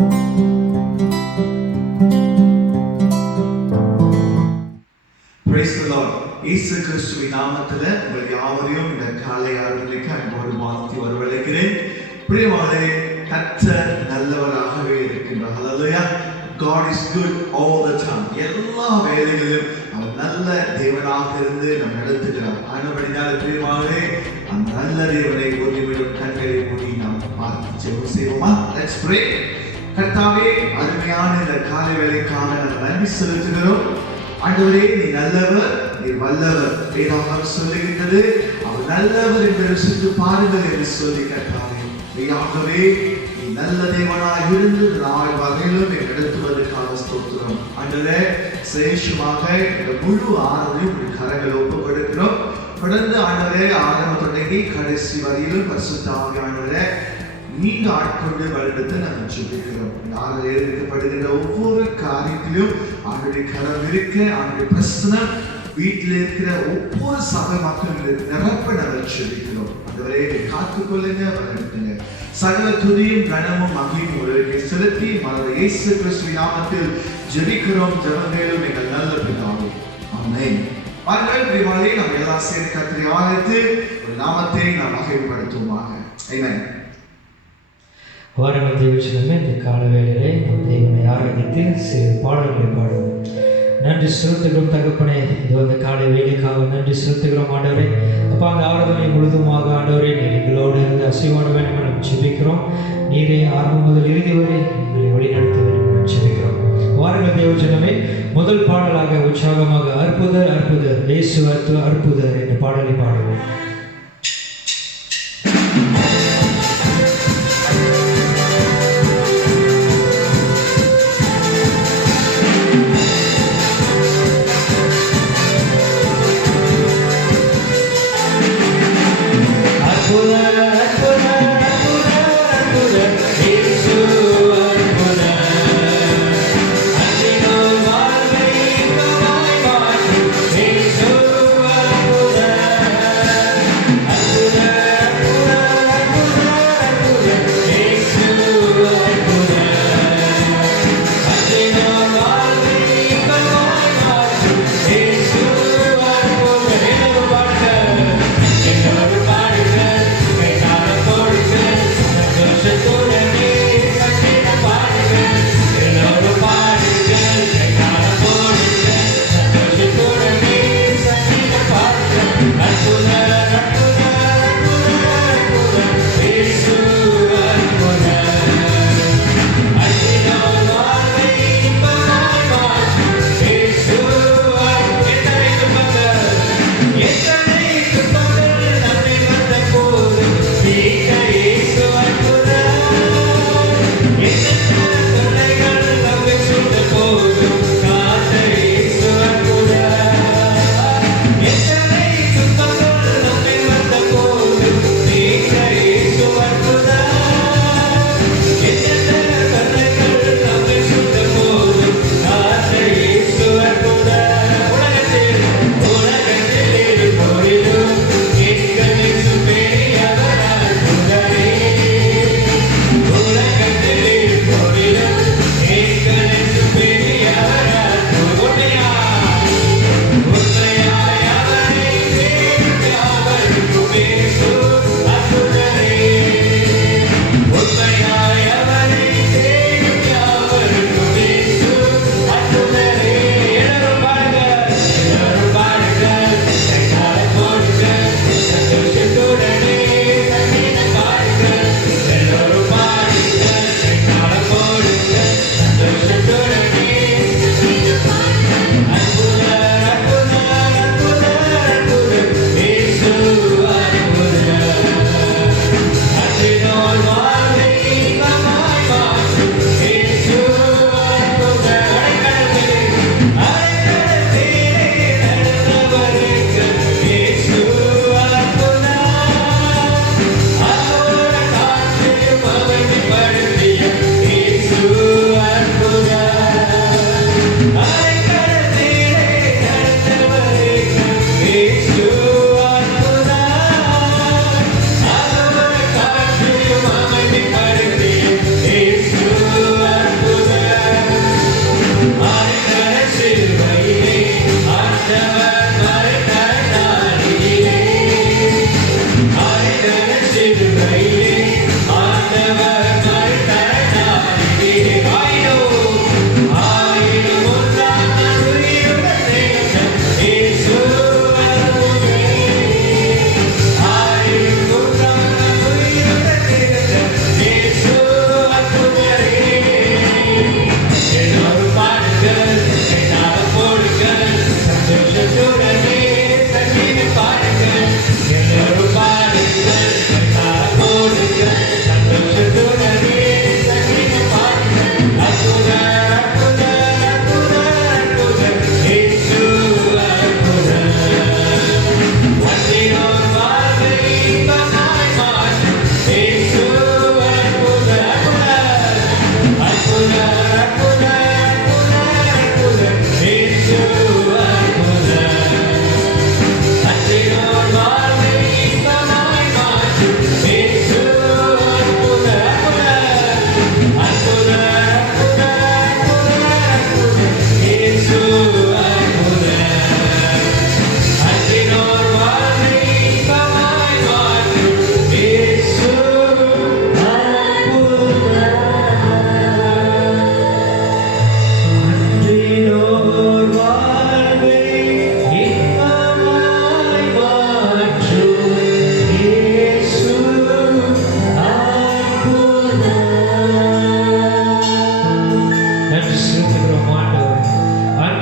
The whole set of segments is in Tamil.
Praise the Lord. இயேசு கிறிஸ்துவின் நாமத்தில் உங்கள் யாவரையும் இந்த காலை ஆராதனைக்கு அன்போடு வாழ்த்தி வரவழைக்கிறேன். பிரியமானவர்களே, கர்த்தர் நல்லவராகவே இருக்கின்றார். ஹல்லேலூயா. God is good all the time. எல்லா வேளைகளிலும் அவர் நல்ல தேவனாக இருந்து நம்ம நடத்துகிறார். ஆனபடியால் பிரியமானவர்களே, அந்த நல்ல தேவனை ஒரு நிமிடம் கண்களை மூடி நாம் பார்த்து ஜெபம் செய்வோமா? Let's pray. கர்த்தாவே, அருமையான இந்த காலை வேளைக்காக நாங்கள் நன்றி செலுத்துகிறோம். ஆண்டவரே, நீ நல்லவர், நீ வல்லவர். வேதாகமம் சொல்லுகின்றது, அவர் நல்லவர் என்று ருசித்து பாருங்கள் என்று சொல்லி கர்த்தாவே, மெய்யாகவே நீ நல்ல தேவனாக இருந்து நாள் வகையிலும் நடத்துவதற்காக ஸ்தோத்திரம். ஆண்டவரே, சேஷமாக இந்த முழு ஆராதனையும் உங்கள் கரங்களை ஒப்புக் கொடுக்கிறோம். தொடர்ந்து ஆண்டவரே, ஆரம்பம் தொடங்கி கடைசி வரையிலும் பரிசுத்த ஆவியானவரே நீங்க ஆட்கொண்டு வழிநடத்த நாங்கள் ஜெபிக்கிறோம். நாங்கள் எடுக்கப்படுகின்ற ஒவ்வொரு காரியத்திலும் அவருடைய கரம் இருக்க, அவருடைய பிரசனம் வீட்டில் இருக்கிற ஒவ்வொரு சபை மக்களுக்கு நிரப்ப நாங்கள் ஜெபிக்கிறோம். அதுவரை காத்துக்கொள்ளுங்க, வழிநடத்துங்க. சகல துதியும் கனமும் மகிமையும் உங்களுக்கு செலுத்தி மனதை இயேசு கிறிஸ்துவின் நாமத்தில் ஜெபிக்கிறோம். ஜெபங்களும் எங்கள் நல்ல பிதாவே, ஆமென். பாருங்கள் பிரியமானவர்களே, நாம் எல்லாம் சேர்ந்து கர்த்தரை ஆராதித்து ஒரு நாமத்தை நாம் மகிமைப்படுத்துவோமாக. ஆமென். வாருங்கள் தேவச்சனமே, இந்த கால வேளையிலே நம் தேவனை ஆராதித்து சிறு பாடல்களை பாடுவோம். நன்றி செலுத்துகிறோம் தகப்பனே, இது அந்த காலை வேலைக்காக நன்றி செலுத்துகிறோம் ஆண்டவரே. அப்போ அந்த ஆராதனை முழுதுமாக ஆண்டவரே நீர் எங்களோடு இருந்து அசைவாட வேண்டும் என்று ஜெபிக்கிறோம். நீரே ஆரம்பம் முதல் இறுதி வரை எங்களை வழிநடத்த வேண்டும் என்று ஜெபிக்கிறோம். வாருங்கள் தேவச்சனமே, முதல் பாடலாக உற்சாகமாக அற்புதர் அற்புதர் இயேசு அற்புதர் என்ற பாடலை பாடுவோம். Hey, so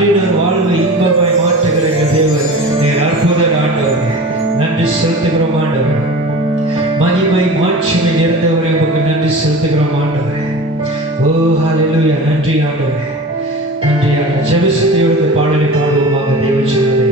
மாறிவிடும் வாழ்வை இன்பமாய் மாற்றுகிற எங்கள் தேவன் நீர் அற்புத ஆண்டவர். நன்றி செலுத்துகிறோம் ஆண்டவர். மகிமை மாட்சிமை நிறைந்தவரே உமக்கு நன்றி செலுத்துகிறோம் ஆண்டவர். ஓ ஹalleluya. நன்றி ஆண்டவர், நன்றி ஆண்டவர். ஜெபஸ்துதியோடு பாடலை பாடுவோமாக தேவ ஜனமே.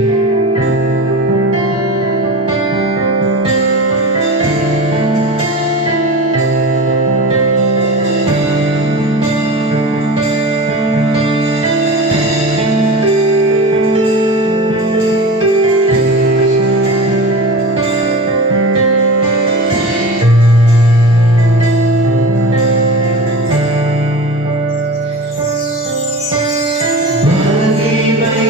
மகிமை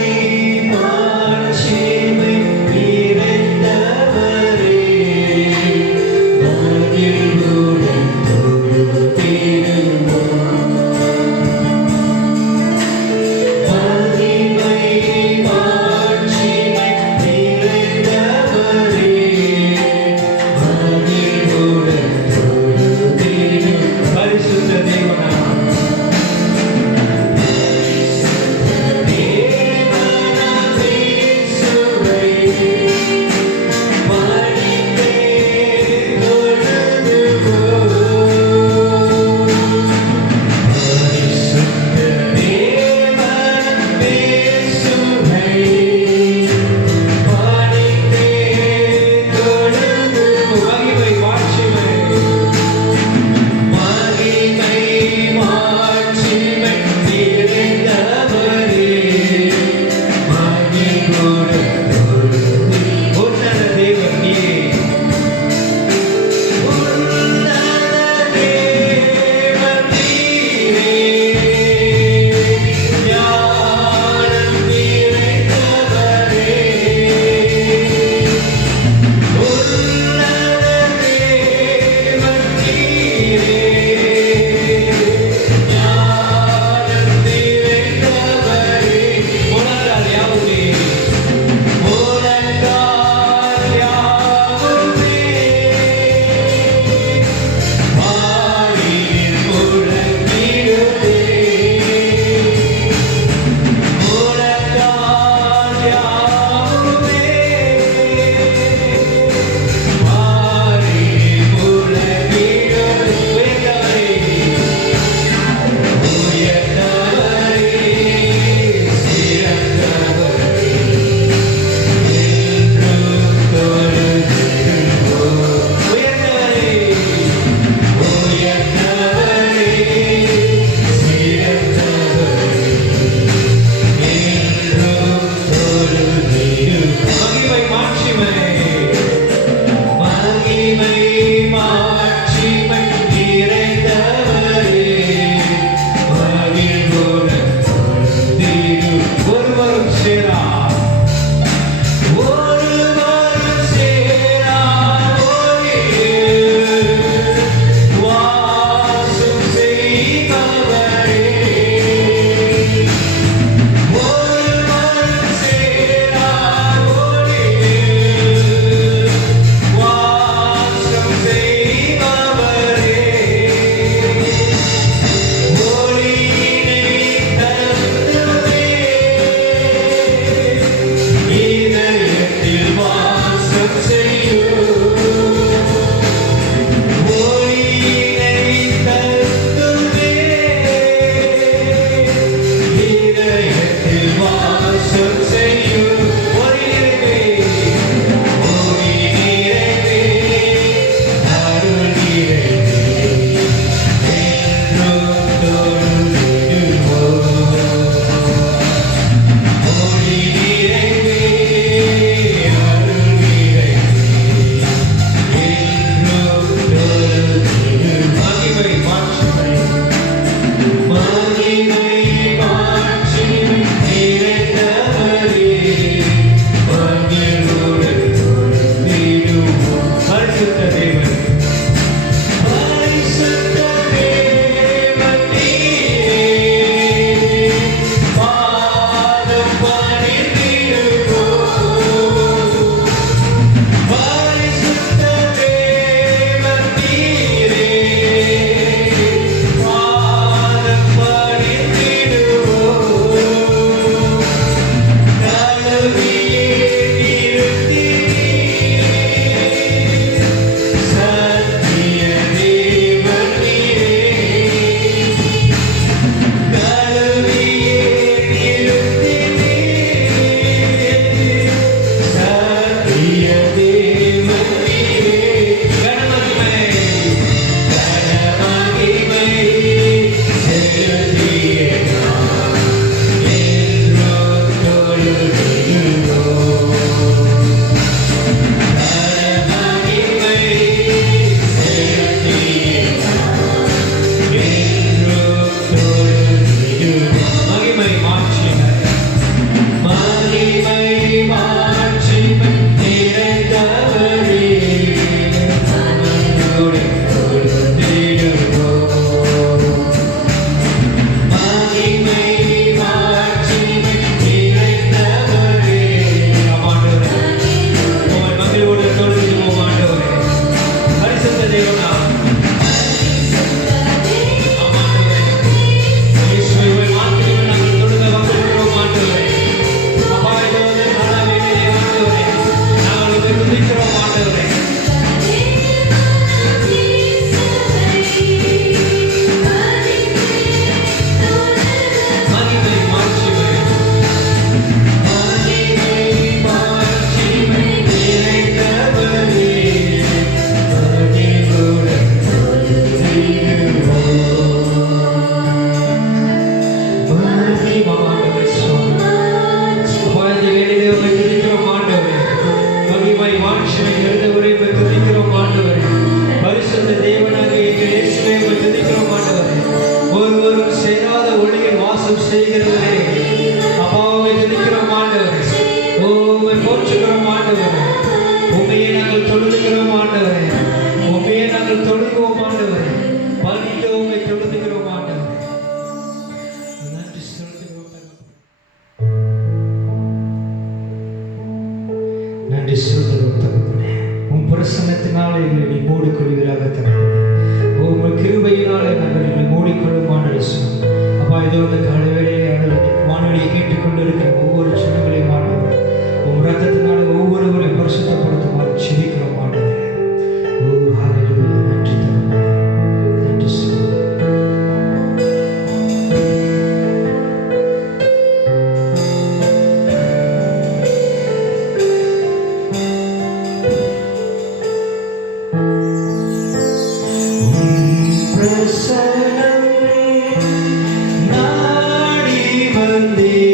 Be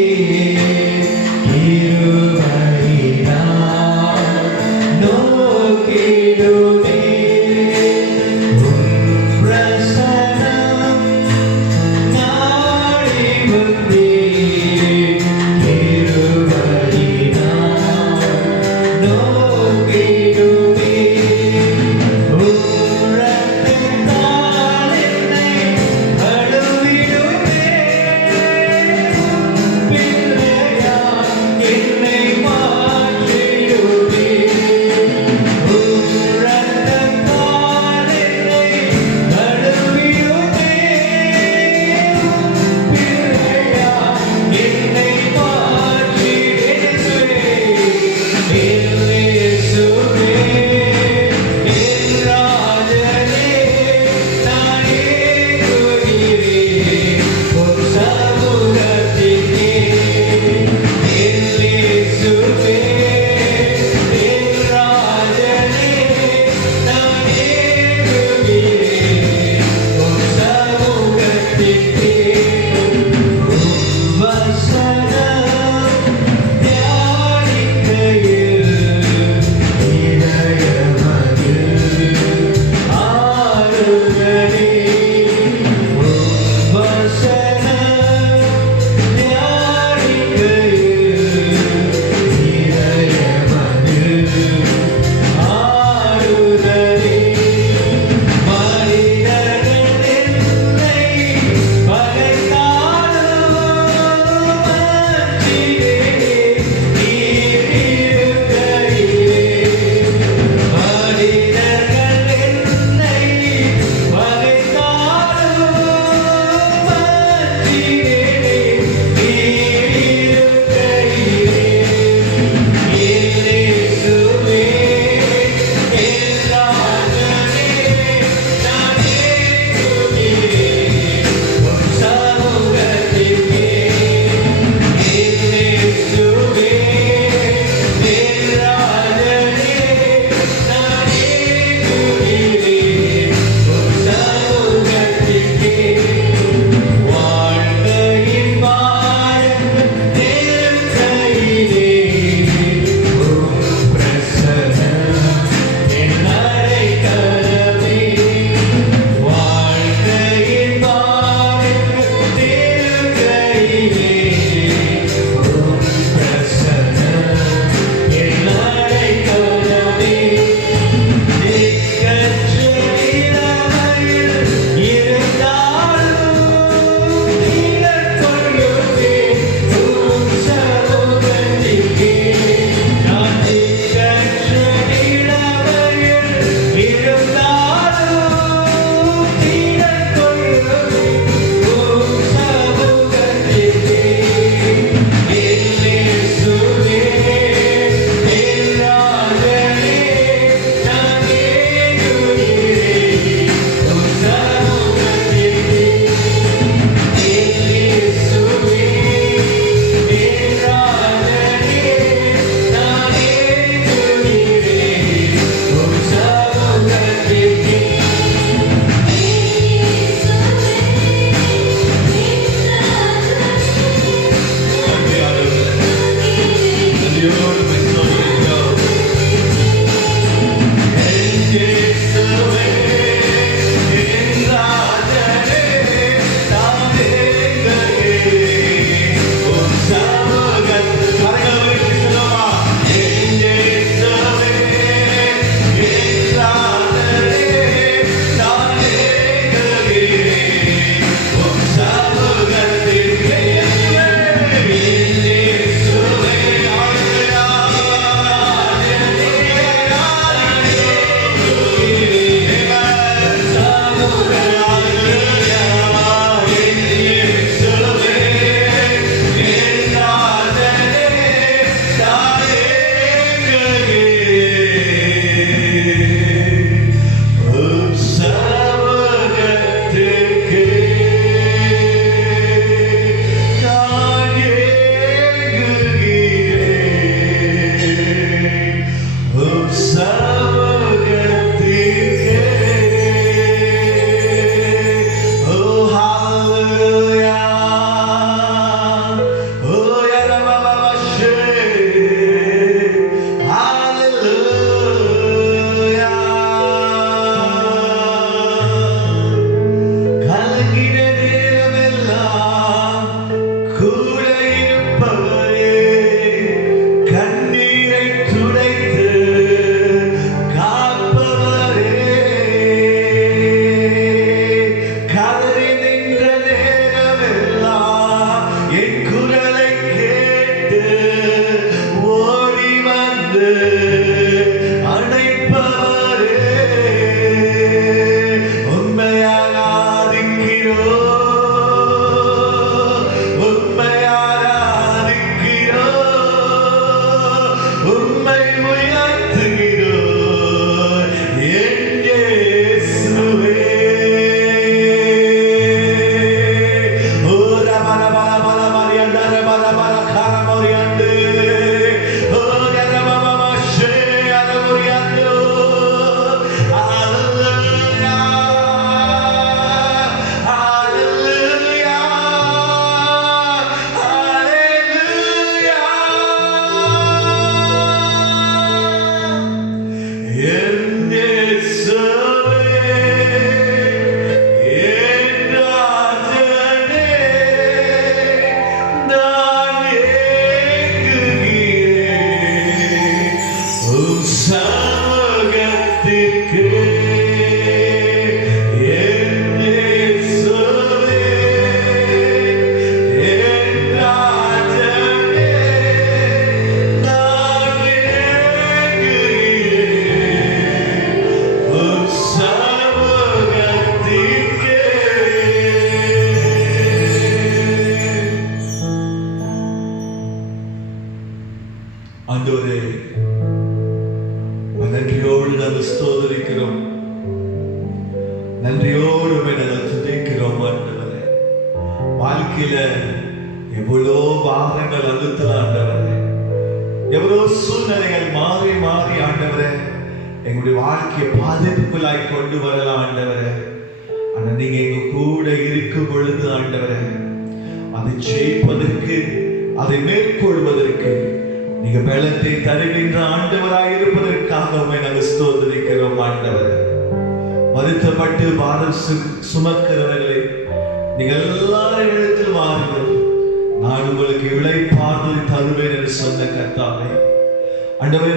ஆண்டவரே, நன்றியோடு நாங்கள் ஸ்தோத்திரிக்கிறோம், நன்றியோடு நாங்கள் துதிக்கிறோம். ஆண்டவரே, வாழ்க்கையில எவ்வளோ வாரங்கள் அழுத்தலாம் ஆண்டவரே, எவ்வளோ சூழ்நிலைகள் மாறி மாறி ஆண்டவரே எங்களுடைய வாழ்க்கையை பாதிப்புக்குள்ளாய் கொண்டு வரலாம் ஆண்டவரே. ஆனா நீங்க எங்க கூட இருக்கும் பொழுது ஆண்டவரே, அதை ஜெயிப்பதற்கு, அதை மேற்கொள்வதற்கு நீங்க பலத்தை தருகின்ற ஆண்டவராய் இருப்பதற்காக நாங்கள் ஸ்தோத்திரிக்கிறோம். ஆண்டவரே, வருத்தப்பட்டு பாரம் சுமக்கிறவர்களே, நீங்கள் எல்லாரும் இடத்தில் வாருங்கள், நான் உங்களுக்கு இளைப்பாறுதல் தருவேன் என்று சொன்ன கர்த்தாவே, ஆண்டவரே,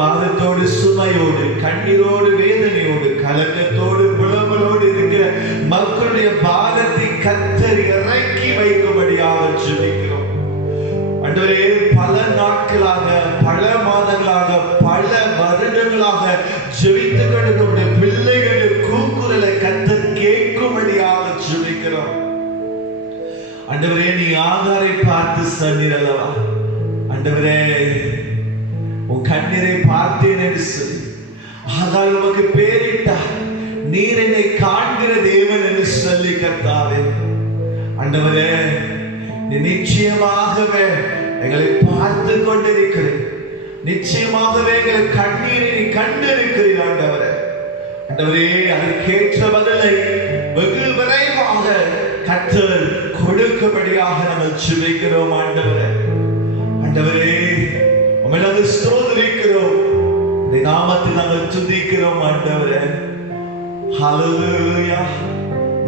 பாரத்தோடு சுமையோடு கண்ணீரோடு வேதனையோடு கலக்கத்தோடு புலம்பலோடு இருக்கிற மக்களுடைய பாரத்தை கர்த்தர் இறக்கி வைக்கும்படியாக ஜெபிக்கிறோம். ஆண்டவரே, பல நாட்களாக, பல மாதங்களாக, பல வருடங்களாக ஜெபித்துக் கொண்டிருக்கிற பிள்ளைகளின் கூக்குரலை கர்த்தர் கேட்கும்படியாக ஜெபிக்கிறோம். ஆண்டவரே, நீ ஆகாரை பார்த்து சொன்னீர் அல்லவா, ஆண்டவரே உன் கண்ணீரை பார்த்தேன் என்று சொல்லி ஆகார் உமக்கு பேரிட்டார், நீர் என்னை காண்கிற தேவன் என்று சொல்லி கர்த்தாவே, ஆண்டவரே நீ நிச்சயமாகவே எங்களை பார்த்து கொண்டிருக்கிறேன், நிச்சயமாகவே எங்கள் கண்ணீரை நீ கண்டிருக்கிறீர். ஆண்டவரே, ஆண்டவரே அதற்கேற்ற பதிலை வெகு விரைவாக கர்த்தர் கொடுக்கும்படியாக நாங்கள் ஜெபிக்கிறோம். ஆண்டவரே, ஆண்டவரே உம்மை நாங்கள் ஸ்தோத்திரிக்கிறோம், உம்முடைய நாமத்தை நாங்கள் துதிக்கிறோம். ஆண்டவரே, ஹல்லேலூயா,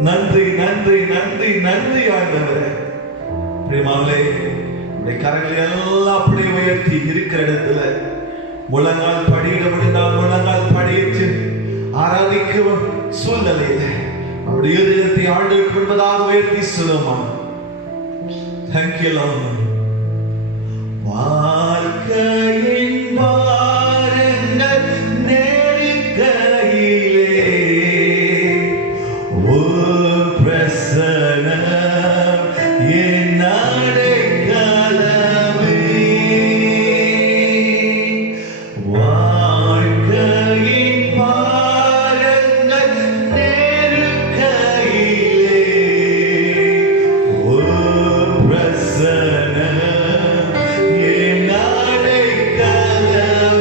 நன்றி நன்றி நன்றி நன்றி. ஆண்டவரே, பிரியமானவர்களே, உம்முடைய கரங்களை எல்லாம் அப்படியே உயர்த்தி இருக்கிற இடத்துல முழங்கால் படியிட முடிந்தால் முழங்கால் படியிட்டு ஆராதிக்கும் சூழ்நிலையில நம்முடைய இதயத்தை ஆண்டவருக்கு முன்பதாக உயர்த்தி சொல்லுமா. Thank you Lord. வாழ்க்கையின் பாரங்கள் நெருக்கையிலே ஓர் பிரசன்னம் என் அடைக்கலமே. வாழ்க்கையின் பாரங்கள் நெருக்கையிலே ஓர் பிரசன்னம் என் அடைக்கலமே.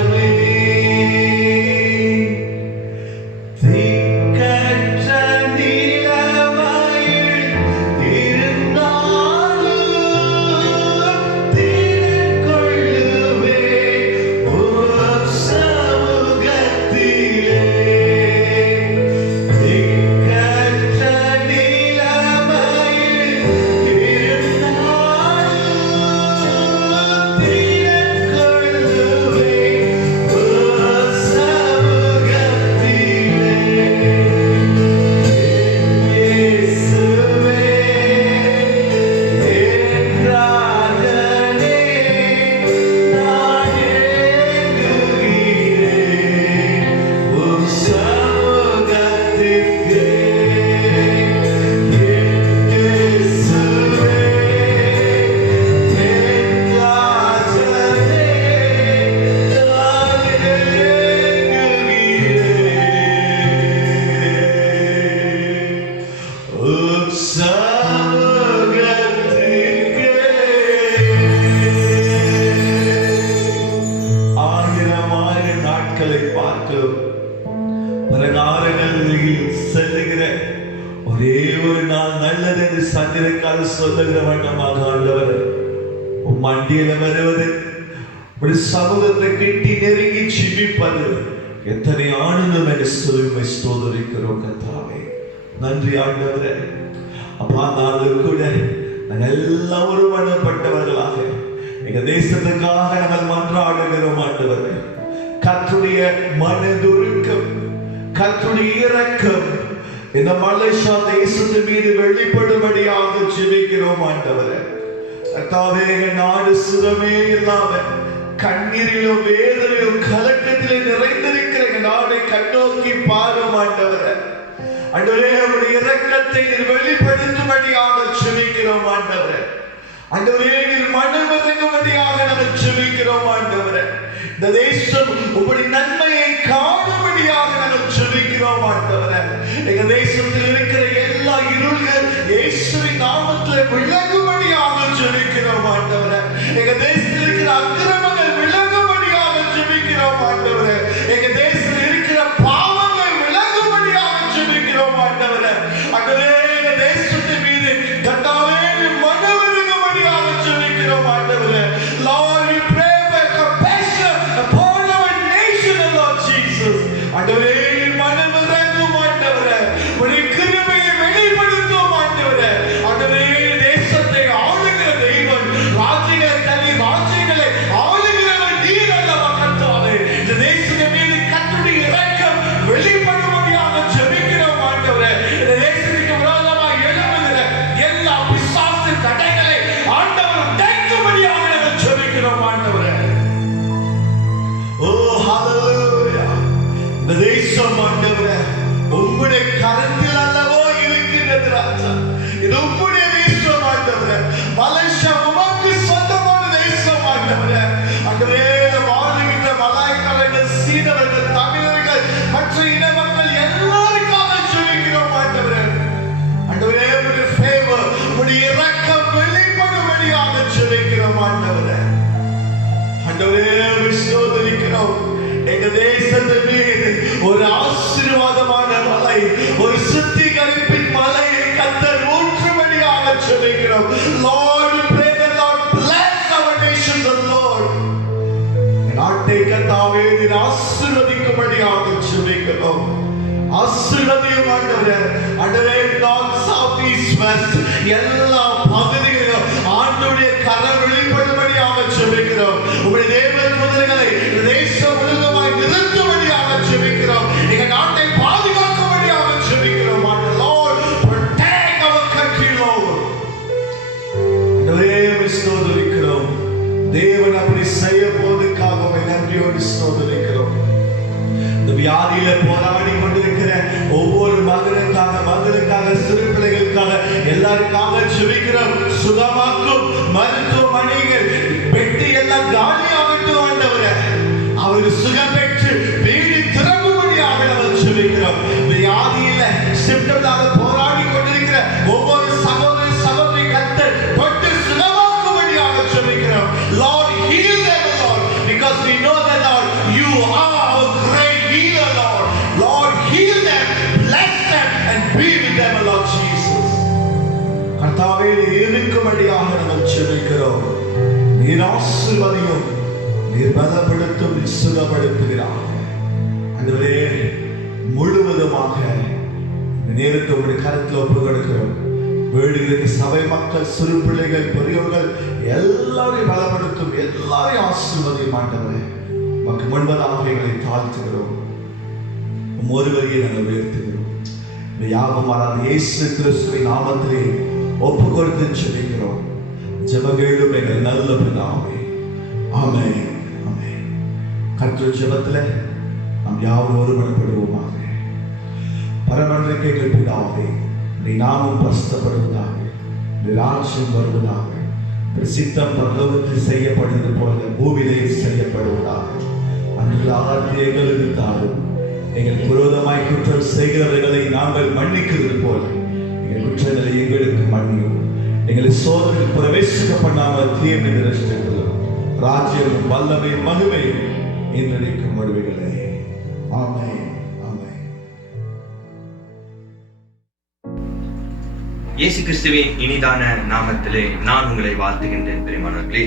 சொல்லுகிற வண்ணமாக ஆண்டவரே உம் மண்டியில வருவது, ஒரு சமூகத்தை கிட்டி நெருங்கி ஜெபிப்பது எத்தனை ஆனந்தம் என்று சொல்லி ஸ்தோத்திரிக்கிறோம் கர்த்தாவே. நன்றி ஆண்டவரே. அப்பா நாங்கள் கூட நாங்கள் எல்லாம் ஒருமனப்பட்டவர்களாக எங்க தேசத்துக்காக நாங்கள் மன்றாடுகிறோம் ஆண்டவரே. கர்த்தருடைய மனதுருக்கம், கர்த்தருடைய இரக்கம் இந்த மலேசியா தேசத்தின் மீது வெளிப்படும்படியாக ஜெபிக்கிறோம் ஆண்டவரே. கர்த்தாவே, நாடு சுகமே இல்லாம கண்ணீரிலும் வேதனையிலும் கலக்கத்திலே நிறைந்திருக்கிற நாடை கண்ணோக்கி பாரும் ஆண்டவரே. ஆண்டவரே, உம்முடைய இரக்கத்தை வெளிப்படுத்தும்படியாக ஜெபிக்கிறோம் ஆண்டவரே. ஆண்டவரே, நீர் மனமிறங்கும்படியாக நாங்கள் ஜெபிக்கிறோம் ஆண்டவரே. இந்த தேசம் உம்முடைய நன்மையை காணும்படியாக நாங்கள் ஜெபிக்கிறோம் ஆண்டவரே. எங்க தேசத்தில் இருக்கிற எல்லா இருள்கள் இயேசுவின் நாமத்திலே விலகும்படியாக ஜெபிக்கிறோம் ஆண்டவரே. எங்க தேசத்தில் இருக்கிற அக்கிரமங்கள் விலகும்படியாக ஜெபிக்கிறோம் ஆண்டவரே. எங்க தேசத்தில் இருக்கிற பாவங்கள் விலகும்படியாக ஜெபிக்கிறோம் ஆண்டவரே. ஆண்டவரே, எங்க தேசத்தின் மீது கர்த்தாவே மனமிறங்கும்படியாக ஜெபிக்கிறோம் ஆண்டவரே. Lord, we pray for compassion upon our nation, Lord Jesus. ஆண்டவரே, மனமிறங்கும் ஆண்டவரே. உம்முடைய கிருபையை வெளிப்படுத்தும் ஆண்டவரே. ஆண்டவரே, தேசத்தை ஆளுகிற தெய்வம், ராஜ்யங்களை ஆளுகிறவர் நீர் அல்லவா கர்த்தாவே. இந்த தேசத்தின் மீது கர்த்தருடைய இரக்கம் வெளிப்படும்படியாக ஜெபிக்கிறோம் ஆண்டவரே. இந்த தேசத்துக்கு விரோதமாக எழும்புகிற எல்லா பிசாசு தடைகளை ஆண்டவர் உடைக்கும்படியாக நாங்கள் ஜெபிக்கிறோம் ஆண்டவரே. ஓ ஹalleluya. இந்த தேசம் ஆண்டவரே உம்முடைய கரத்தில் அல்லவோ இருக்கிறது ராஜா. இது உம்முடைய தேசம் ஆண்டவரே. மலேசியா உமக்கு சொந்தமான தேசம் ஆண்டவரே. ஆண்டவரே, வாழ்கின்ற மலாய்க்காரர்கள், சீனவர்கள், தமிழர்கள், மற்ற இன மக்கள் எல்லாருக்காக ஜெபிக்கிறோம் ஆண்டவரே. ஆண்டவரே, உம்முடைய ஃபேவர், உம்முடைய இரக்கம் வெளிப்படும்படியாக ஜெபிக்கிறோம் ஆண்டவரே. ஆண்டவரே, விசுவாசிக்கிறோம். எங்க தேசத்தின் மீது ஒரு ஆசீர்வாதமான மலை, ஒரு சுத்திகரிப்பின் மலையை கர்த்தர் ஊற்றும்படியாக ஜெபிக்கிறோம். Lord, we pray that Lord bless our nation, the Lord. நாட்டை கர்த்தாவே நீர் ஆசீர்வதிக்கும்படியாக ஜெபிக்கிறோம். ஆசீர்வதியும் ஆண்டவரே. ஆண்டவரே, north, south, east, west எல்லா பகுதிகளிலும் ஆண்டவருடைய கரம் வெளிப்படும்படியாக ஜெபிக்கிறோம். உம்முடைய தேவ தூதர்களை தேசம் முழுவதுமாய் நிறுத்தும்படியாக ஜெபிக்கிறோம். எங்க நாட்டை பாதுகாக்கும்படியாக ஜெபிக்கிறோம். Lord, protect our country, Lord. ஆண்டவரே, ஸ்தோத்திரிக்கிறோம். தேவன் அப்படி செய்ய போவதற்காக நன்றியோடு ஸ்தோத்திரிக்கிறோம். இந்த வியாதியில போராடி கொண்டிருக்கிற ஒவ்வொரு மகளுக்காக சிறு பிள்ளைகளுக்காக எல்லாருக்காக ஜெபிக்கிறோம். சுகமாக்கும் மருத்துவமனைகள் பெட்டி எல்லாம் காலியாகட்டும் ஆண்டவரே. அவருக்கு சுகம் பெற்று வீடு திறக்கும்படியாக நாங்கள் ஜெபிக்கிறோம். வியாதியில சிம்டம்ஸாக போராடி கொண்டிருக்கிற ஒவ்வொரு சகோதரி கர்த்தர் தொட்டு சுகமாக்கும்படியாக ஜெபிக்கிறோம். Lord, heal them, Lord, because we know that Lord, you are our great healer, Lord. Lord, heal them, bless them and be with them, Lord Jesus. கர்த்தாவே, இருக்கும்படியாக நாங்கள் ஜெபிக்கிறோம். நீர் ஆசீர்வதியும், நீர் பலப்படுத்தும், நீர் சுகப்படுத்துகிறார். ஆண்டவரே, முழுவதுமாக இந்த நேரத்தை உங்களுடைய கருத்தில் ஒப்புக் கொடுக்கிறோம். வீடுகளுக்கு சபை மக்கள், சிறு பிள்ளைகள், பெரியவர்கள் எல்லாரையும் பலப்படுத்தும், எல்லாரையும் ஆசீர்வதியும் ஆண்டவரே. உமக்கு முன்பதாக எங்களை தாழ்த்துகிறோம். ஒருவரையே நாங்கள் உயர்த்துகிறோம். இந்த யாவும் மாறாத இயேசு கிறிஸ்துவின் நாமத்திலே ஒப்புக் கொடுத்து ஜெபிக்கிறோம். ஜெபங்களும் எங்கள் நல்ல பிதாவே. ஆமென், ஆமென். கர்த்தர் ஜெபத்திலே நாம் யாவரும் ஒருமனப்படுவோமாக. பரமண்டலத்திலே எங்கள் பிதாவே, நீ நாமம் பரிசுத்தப்படுவதாக, நீ ராஜ்யம் வருவதாக, சித்தம் பரலோகத்தில் செய்யப்படுவது போல பூமியிலே செய்யப்படுவதாக. அன்றாட எங்களுக்கு தாரும். எங்கள் விரோதமாய் குற்றம் செய்கிறவர்களை நாங்கள் மன்னிக்கிறது போல எங்கள் குற்றங்களை எங்களுக்கு மன்னியும். எங்களை சோதனையில் பிரவேசிக்க பண்ணாமல் தீமை நிரஷ்டிக்கிறோம். ராஜ்யம் வல்லமை மகிமையும் இன்றைக்கும் வருவீர்களே. ஆமென், ஆமென். இயேசு கிறிஸ்துவின் இனிதான நாமத்திலே நான் உங்களை வாழ்த்துகின்றேன். பிரியமானவர்களே,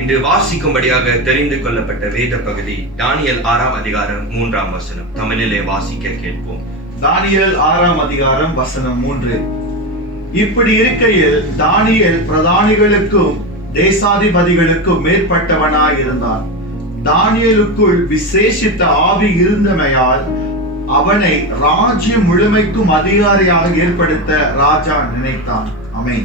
இன்று வாசிக்கும்படியாக தெரிந்து கொள்ளப்பட்ட வேத பகுதி தானியேல் 6ஆம் அதிகாரம் 3ஆம் வசனம். தமிழிலே வாசிக்க கேட்போம். தானியேல் 6ஆம் அதிகாரம் வசனம் 3. இப்படி இருக்கையில் தானியேல் பிரதானிகளுக்கும் தேசாதிபதிகளுக்கும் மேற்பட்டவனாய் இருந்தான். தானியேலுக்குள் விசேஷித்த ஆவி இருந்தமையால் அவனை ராஜ்யம் முழுமைக்கும் அதிகாரியாக ஏற்படுத்த ராஜா நினைத்தான். ஆமென்.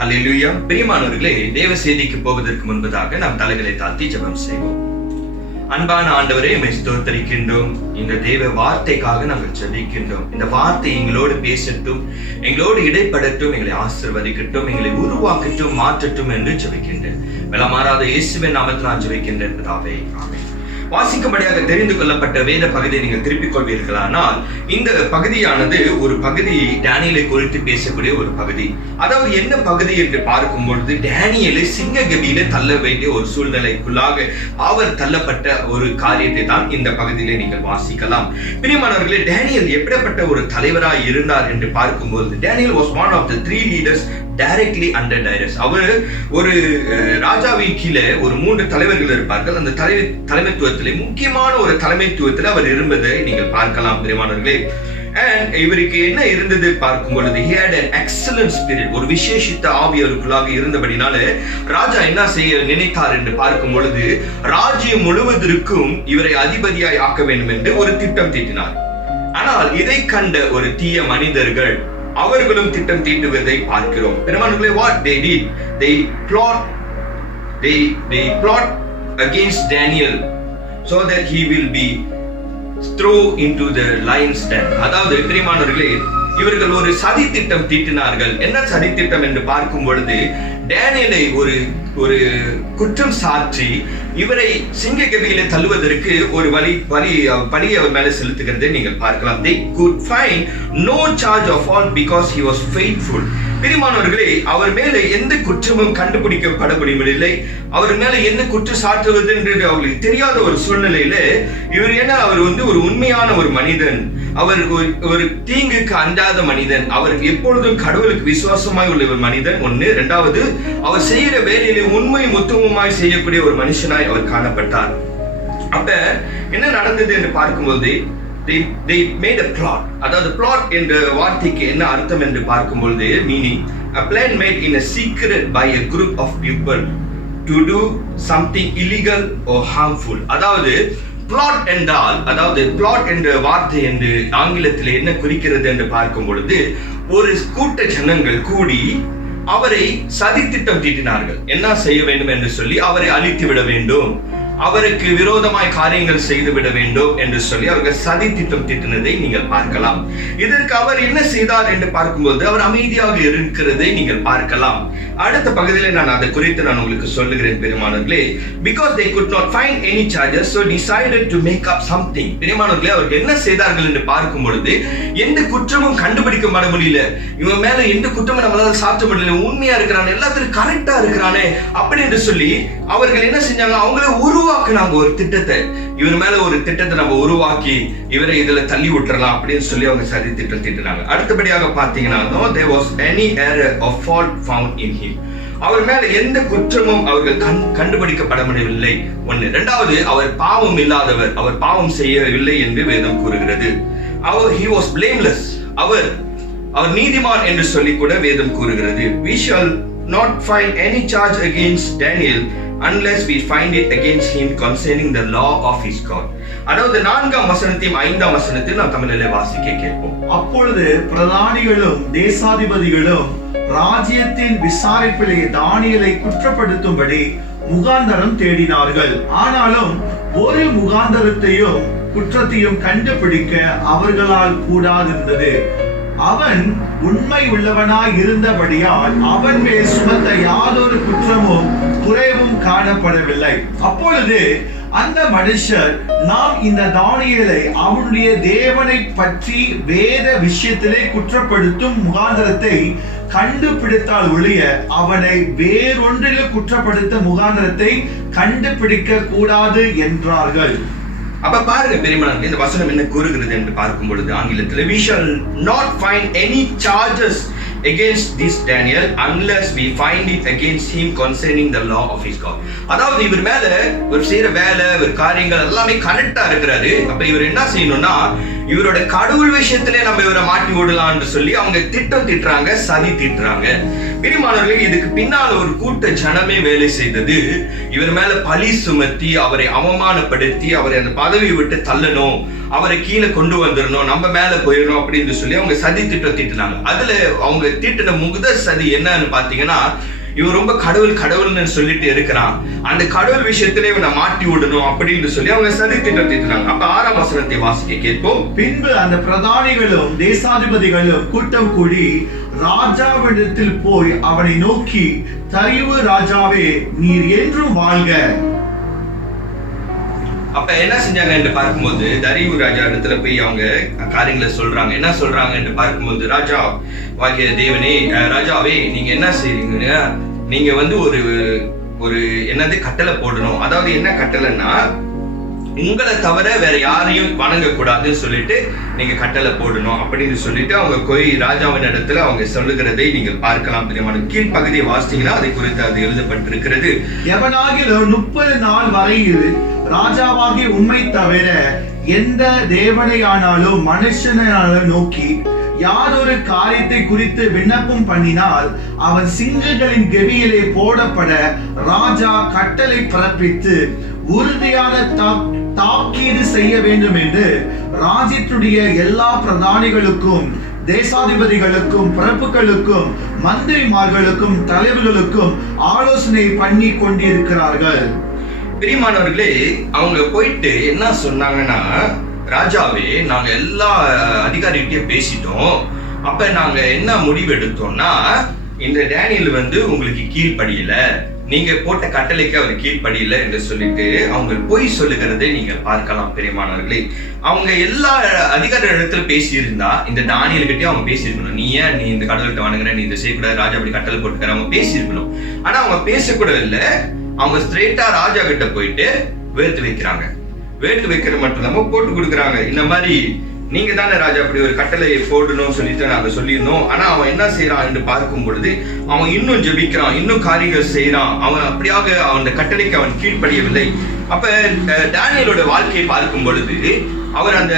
ஹல்லேலூயா. பிரியமானவர்களே, தேவ செய்திக்கு போவதற்கு முன்பதாக நாம் தலைகளை தாழ்த்தி ஜெபம் செய்வோம். அன்பான ஆண்டவரே, உம்மை ஸ்தோத்திரிக்கின்றோம். இந்த தேவ வார்த்தைக்காக நாங்கள் ஜெபிக்கின்றோம். இந்த வார்த்தை எங்களோடு பேசட்டும், எங்களோடு இடைப்படட்டும், எங்களை ஆசீர்வதிக்கட்டும், எங்களை உருவாக்கட்டும், மாற்றட்டும் என்று ஜெபிக்கின்றேன். வெலமாறாத இயேசுவின் நாமத்தில் நான் ஜெபிக்கின்றேன் பிதாவே. ஆமென். வாசிக்கும்படியாக தெரிந்து கொள்ளப்பட்ட வேத பகுதியை நீங்கள் திருப்பிக் கொள்வீர்களானால், இந்த பகுதியானது ஒரு பகுதி டேனியலை குறித்து பேசக்கூடிய ஒரு பகுதி. அதாவது என்ன பகுதி என்று பார்க்கும் பொழுது, டேனியலை சிங்க கபியில தள்ள வேண்டிய ஒரு சூழ்நிலைக்குள்ளாக அவர் தள்ளப்பட்ட ஒரு காரியத்தை தான் இந்த பகுதியிலே நீங்கள் வாசிக்கலாம். பிரியமானவர்களே, டேனியல் எப்படிப்பட்ட ஒரு தலைவராய் இருந்தார் என்று பார்க்கும்போது, Daniel was one of the 3 leaders directly under Darius. அவர் ஒரு ராஜாவின் கீழே ஒரு 3 தலைவர்கள் இருப்பார்கள். அந்த தலைமைத்துவத்திலே முக்கியமான ஒரு தலைமைத்துவத்தில் அவர் இருந்ததை நீங்கள் பார்க்கலாம். பிரியமானவர்களே, and இவருக்கு என்ன இருந்தது பார்க்கும் பொழுது, he had an excellent spirit, ஒரு விசேஷித்த ஆவி அவருக்குள்ளாக இருந்தபடினால ராஜா என்ன செய்ய நினைத்தார் என்று பார்க்கும் பொழுது, ராஜ்யம் முழுவதற்கும் இவரை அதிபதியாய் ஆக்க வேண்டும் என்று ஒரு திட்டம் தீட்டினார். ஆனால் இதை கண்ட ஒரு தீய மனிதர்கள் அவர்களும் திட்டம் தீட்டுவதை பார்க்கிறோம். பிரியமானவர்களே, what they did, they plot against Daniel so that he will be thrown into the lion's den. அதாவது பிரியமானவர்களே, இவர்கள் ஒரு சதி திட்டம் தீட்டினார்கள். என்ன சதி திட்டம் என்று பார்க்கும் பொழுது, டேனியலை ஒரு குற்றம் சாற்றி இவரை சிங்க கபியிலே தள்ளுவதற்கு ஒரு பழியை அவர் மேலே செலுத்துகிறதை நீங்கள் பார்க்கலாம். They could find no charge of fault because he was faithful. பிரியமானவர்களே, அவர் மேலே எந்த குற்றமும் கண்டுபிடிக்கப்பட முடியவில்லை. அவர் மேலே எந்த குற்றம் சாட்டுவது என்று அவர்களுக்கு தெரியாத ஒரு சூழ்நிலையில அவர் ஒரு உண்மையான ஒரு மனிதன், அவர் ஒரு தீங்குக்கு அஞ்சாத மனிதன், அவர் எப்பொழுதும் கடவுளுக்கு விசுவாசமாய் உள்ள ஒரு மனிதன். ஒன்று. இரண்டாவது, அவர் செய்கிற வேலையிலே உண்மை முத்துவமாய் செய்யக்கூடிய ஒரு மனுஷனாய் அவர் காணப்பட்டார். அப்ப என்ன நடந்தது என்று பார்க்கும்போது, they made a plot. அதாவது plot என்ற வார்த்தைக்கு என்ன அர்த்தம் என்று பார்க்கும்போது, meaning a plan made in a secret by a group of people to do something illegal or harmful. அதாவது plot என்றால், அதாவது plot என்ற வார்த்தை என்று ஆங்கிலத்தில் என்ன குறிக்கிறது என்று பார்க்கும் பொழுது, ஒரு கூட்ட ஜனங்கள் கூடி அவரை சதி திட்டம் தீட்டினார்கள். என்ன செய்ய வேண்டும் என்று சொல்லி, அவரை அழித்து விட வேண்டும், அவருக்கு விரோதமாய் காரியங்கள் செய்து விட வேண்டும் என்று சொல்லி அவர்கள் சதி திட்டம் தீட்டினதை நீங்கள் பார்க்கலாம். இதற்கு அவர் என்ன செய்தார் என்று பார்க்கும்போது, அவர் அமைதியாக இருக்கிறதை நீங்கள் பார்க்கலாம். அடுத்த பகுதியில் நான் அதை குறித்து நான் உங்களுக்கு சொல்லுகிறேன். பிரியமானவர்களே, because they could not find any charges, so decided to make up something. பிரியமானவர்களே, அவர்கள் என்ன செய்தார்கள் என்று பார்க்கும் பொழுது, எந்த குற்றமும் கண்டுபிடிக்கப்பட முடியல, இவன் மேல எந்த குற்றமும் நம்மளால சாற்ற முடியல, உண்மையா இருக்கிறானே, எல்லாத்திலும் கரெக்டா இருக்கிறானே அப்படி என்று சொல்லி அவர்கள் என்ன செஞ்சாங்க, அவங்களே உருவாக்குனாங்க ஒரு திட்டத்தை. இவர் மேல ஒரு திட்டத்தை நம்ம உருவாக்கி இவரை இதுல தள்ளி விட்டுறலாம் அப்படின்னு சொல்லி அவங்க சதி திட்டம் தீட்டினாங்க. அடுத்தபடியாக பார்த்தீங்கன்னா, no there was any error or fault found in him. அவர் மேல எந்த குற்றமும் அவர்கள் கண்டுபிடிக்கப்பட முடியவில்லை. ஒன்று. இரண்டாவது, அவர் பாவம் இல்லாதவர், அவர் பாவம் செய்யவில்லை என்று வேதம் கூறுகிறது. he was blameless, அவர் நீதிமான் என்று சொல்லி கூட வேதம் கூறுகிறது. we shall not find any charge against Daniel unless we find it against him concerning the law of his God. அதாவது 4ஆம் வசனத்தையும் 5ஆம் வசனத்தையும் நாம் தமிழிலே வாசிக்க கேட்போம். அப்பொழுது பிரதானிகளும் தேசாதிபதிகளும் ராஜ்யத்தின் விசாரிப்பிலே தானியேலை குற்றப்படுத்தும்படி முகாந்தரம் தேடினார்கள். ஆனாலும் ஒரு முகாந்தரத்தையும் குற்றத்தையும் கண்டுபிடிக்க அவர்களால் கூடாதிருந்தது. அவன் உண்மை உள்ளவனாய் இருந்தபடியால் அவன் மேல் சுமத்த யாதொரு குற்றமும் குறைவும் காணப்படவில்லை. அப்பொழுது அந்த மனுஷர், நாம் இந்த தானியேலை அவனுடைய தேவனை பற்றி வேத விஷயத்திலே குற்றப்படுத்தும் முகாந்தரத்தை கண்டுபிடித்தால் ஒழிய அவனை வேறொன்றில் குற்றப்படுத்த முகாந்தரத்தை கண்டுபிடிக்க கூடாது என்றார்கள். அப்ப பாருங்க பெரியமனே, இந்த வசனம் என்ன கூறுகிறது என்று பார்க்கும் பொழுது ஆங்கிலத்தில், we shall not find any charges against this Daniel unless we find it against him concerning the law of his God. அதாவது இவர் மேல ஒரு செய்யற வேலை ஒரு காரியங்கள் எல்லாமே கரெக்டா இருக்கிறாரு. அப்ப இவர் என்ன செய்யணும்னா இவரோட கடவுள் விஷயத்திலே நம்ம இவரை மாட்டி விடலாம்னு சொல்லி அவங்க திட்டம் திட்டுறாங்க, சதி திட்டுறாங்க. பிரியமானவர்களே, இதுக்கு பின்னால் ஒரு கூட்ட ஜனமே வேலை செய்தது. இவர் மேல பழி சுமத்தி அவரை அவமானப்படுத்தி அவரை அந்த பதவியை விட்டு தள்ளணும், அவரை கீழே கொண்டு வந்துடணும், நம்ம மேல போயிடணும் அப்படின்னு சொல்லி அவங்க சதி திட்டம் திட்டுனாங்க. அதுல அவங்க தீட்டின முதல் சதி என்னன்னு பாத்தீங்கன்னா, இவன் ரொம்ப கடவுள்னு சொல்லிட்டு இருக்கிறான், அந்த கடவுள் விஷயத்திலே இவனை மாட்டி விடணும் அப்படின்னு சொல்லி அவங்க சதி திட்டம் திட்டுனாங்க. அப்ப 6ஆம் வசனத்தை வாசிக்க கேட்போம். பின்பு அந்த பிரதானிகளும் தேசாதிபதிகளும் கூட்டம் கூடி ராஜாவிடத்தில் போய் அவனை நோக்கி, தரிவு ராஜாவே, நீர் என்றும் வாழ்க. அப்ப என்ன செஞ்சாங்க என்று பார்க்கும்போது, தரியு ராஜா இடத்துல போய் அவங்க காரியங்களை சொல்றாங்க. என்ன சொல்றாங்க என்று பார்க்கும்போது, ராஜா வாகிய தேவனே, ராஜாவே, நீங்க என்ன செய்றீங்க, நீங்க வந்து ஒரு என்னது கட்டளை போடணும். அதாவது என்ன கட்டளைன்னா, உங்களை தவிர வேற யாரையும் வணங்க கூடாதுன்னு சொல்லிட்டு நீங்க கட்டளை போடணும் அப்படின்னு சொல்லிட்டு அவங்க போய் ராஜாவின் இடத்துல அவங்க சொல்லுகிறதை நீங்கள் பார்க்கலாம். தெரியுமா? கீழ்ப்பகுதியை வாசித்தீங்கன்னா அதை குறித்து அது எழுதப்பட்டிருக்கிறது. எவனாகிலும் 30 நாள் வரையில் ராஜாவாகி உண்மை தவிர எந்த தேவனையானாலும் மனுஷனாலும் நோக்கி யாதொரு காரியத்தை குறித்து விண்ணப்பம் பண்ணினால் அவன் சிங்கங்களின் கெபியிலே போடப்பட ராஜா கட்டளை பிறப்பித்து உறுதியான தாக்கீது செய்ய வேண்டும் என்று ராஜ்யத்துடைய எல்லா பிரதானிகளுக்கும் தேசாதிபதிகளுக்கும் பிரபுக்களுக்கும் மந்திரிமார்களுக்கும் தலைவர்களுக்கும் ஆலோசனை பண்ணி கொண்டிருக்கிறார்கள். பிரியமானவர்களே, அவங்க போயிட்டு என்ன சொன்னாங்கன்னா, ராஜாவே, நாங்க எல்லா அதிகாரிகிட்டையும் பேசிட்டோம். அப்ப நாங்க என்ன முடிவு எடுத்தோம்னா, இந்த டேனியல் வந்து உங்களுக்கு கீழ்ப்படியல, நீங்க போட்ட கட்டளைக்கு அவர் கீழ்ப்படியல என்று சொல்லிட்டு அவங்க பொய் சொல்லுகிறதை நீங்க பார்க்கலாம். பிரியமானவர்களே, அவங்க எல்லா அதிகார இடத்துல பேசியிருந்தா இந்த தானியல் கிட்டே அவங்க பேசியிருக்கணும். நீ ஏன் நீ இந்த கடவுள்கிட்ட வணங்குற, நீ இந்த செய்யக்கூடாது, ராஜா அப்படி கட்டளை போட்டுக்கிற, அவங்க பேசியிருக்கணும். ஆனா அவங்க பேசக்கூட இல்லை. அவங்க ஸ்ட்ரெயிட்டா ராஜா கிட்ட போயிட்டு வேட்டு வைக்கிறாங்க. வேட்டு வைக்கிறது மட்டும் இல்லாம போட்டு கொடுக்குறாங்க. இந்த மாதிரி நீங்க தானே ராஜா அப்படி ஒரு கட்டளை போடணும்னு சொல்லிட்டு நாங்க சொல்லியிருந்தோம். ஆனா அவன் என்ன செய்யறான் என்று பார்க்கும் பொழுது, அவன் இன்னும் ஜெபிக்கிறான், இன்னும் காரியங்கள் செய்யறான். அவன் அப்படியாக அந்த கட்டளைக்கு அவன் கீழ்ப்படியவில்லை. அப்ப டேனியலோட வாழ்க்கையை பார்க்கும் பொழுது, அவர் அந்த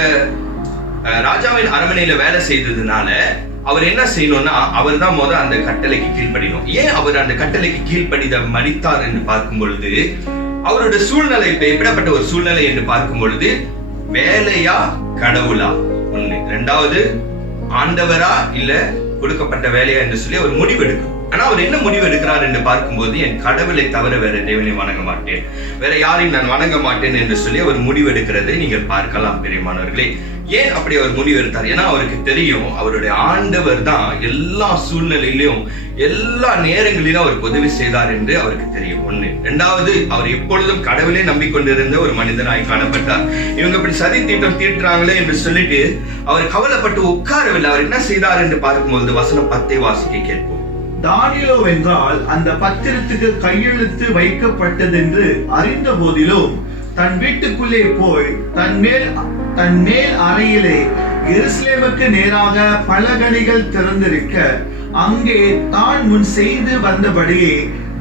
ராஜாவின் அரண்மனையில வேலை செய்ததுனால அவர் என்ன செய்யணும்னா, அவர் தான் அந்த கட்டளைக்கு கீழ்ப்படியணும். ஏன் அவர் அந்த கட்டளைக்கு கீழ்ப்படித மடித்தார் என்று பார்க்கும் பொழுது, அவருடைய சூழ்நிலை எப்படிப்பட்ட ஒரு சூழ்நிலை என்று பார்க்கும் பொழுது, வேலையா கடவுளா ஒண்ணு, ரெண்டாவது ஆண்டவரா இல்ல கொடுக்கப்பட்ட வேலையா என்று சொல்லி அவர் முடிவெடுக்கும். ஆனா அவர் என்ன முடிவு எடுக்கிறார் என்று பார்க்கும்போது, என் கடவுளை தவிர வேற தேவனை வணங்க மாட்டேன், வேற யாரையும் நான் வணங்க மாட்டேன் என்று சொல்லி அவர் முடிவு எடுக்கிறதை நீங்கள் பார்க்கலாம். பிரியமானவர்களே, ஏன் அப்படி அவர் முடிவு எடுத்தார்? ஏன்னா அவருக்கு தெரியும், அவருடைய ஆண்டவர் தான் எல்லா சூழ்நிலையிலும் எல்லா நேரங்களிலும் அவருக்கு உதவி செய்தார் என்று அவருக்கு தெரியும். ஒண்ணு. ரெண்டாவது, அவர் எப்பொழுதும் கடவுளே நம்பிக்கொண்டிருந்த ஒரு மனிதனாய் காணப்பட்டார். இவங்க இப்படி சதி தீட்டம் தீட்டுறாங்களே என்று சொல்லிட்டு அவர் கவலைப்பட்டு உட்காரவில்லை. அவர் என்ன செய்தார் என்று பார்க்கும்போது வசனம் 10 வாசிக்க கேட்போம். தானியேலோ வென்றால் அந்த பத்திரத்துக்கு கையெழுத்து வைக்கப்பட்டதென்று அறிந்த போதிலும் தன் வீட்டுக்குள்ளே போய் தன் மேல் அறையிலே எருசலேமுக்கு நேராக பலகணிகள் திறந்திருக்க அங்கே தான் முன் செய்து வந்தபடியே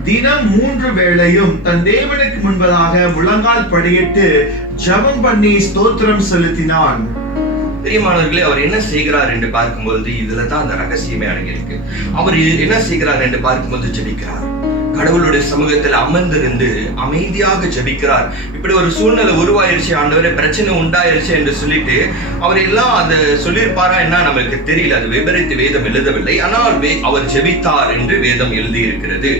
தினம் 3 வேளையும் தன் தேவனுக்கு முன்பதாக முழங்கால் படியிட்டு ஜெபம் பண்ணி ஸ்தோத்திரம் செலுத்தினான். பிரியமானவர்களே, அவர் என்ன செய்கிறார் என்று பார்க்கும்போது இதுலதான் அந்த ரகசியமே அடங்கியிருக்கு. அவர் என்ன செய்கிறார் என்று பார்க்கும்போது ஜெபிக்கிறார். கடவுளுடைய சமூகத்தில் அமர்ந்திருந்து அமைதியாக ஜெபிக்கிறார். இப்படி ஒரு சூழ்நிலை உருவாயிருச்சு, ஆண்டவரே பிரச்சனை உண்டாயிருச்சு என்று சொல்லிட்டு அவர் எல்லாம் அதை சொல்லியிருப்பாரா என்ன நமக்கு தெரியல. அது விபரித்து வேதம் எழுதவில்லை. ஆனால் அவர் ஜெபித்தார் என்று வேதம் எழுதி இருக்கிறது.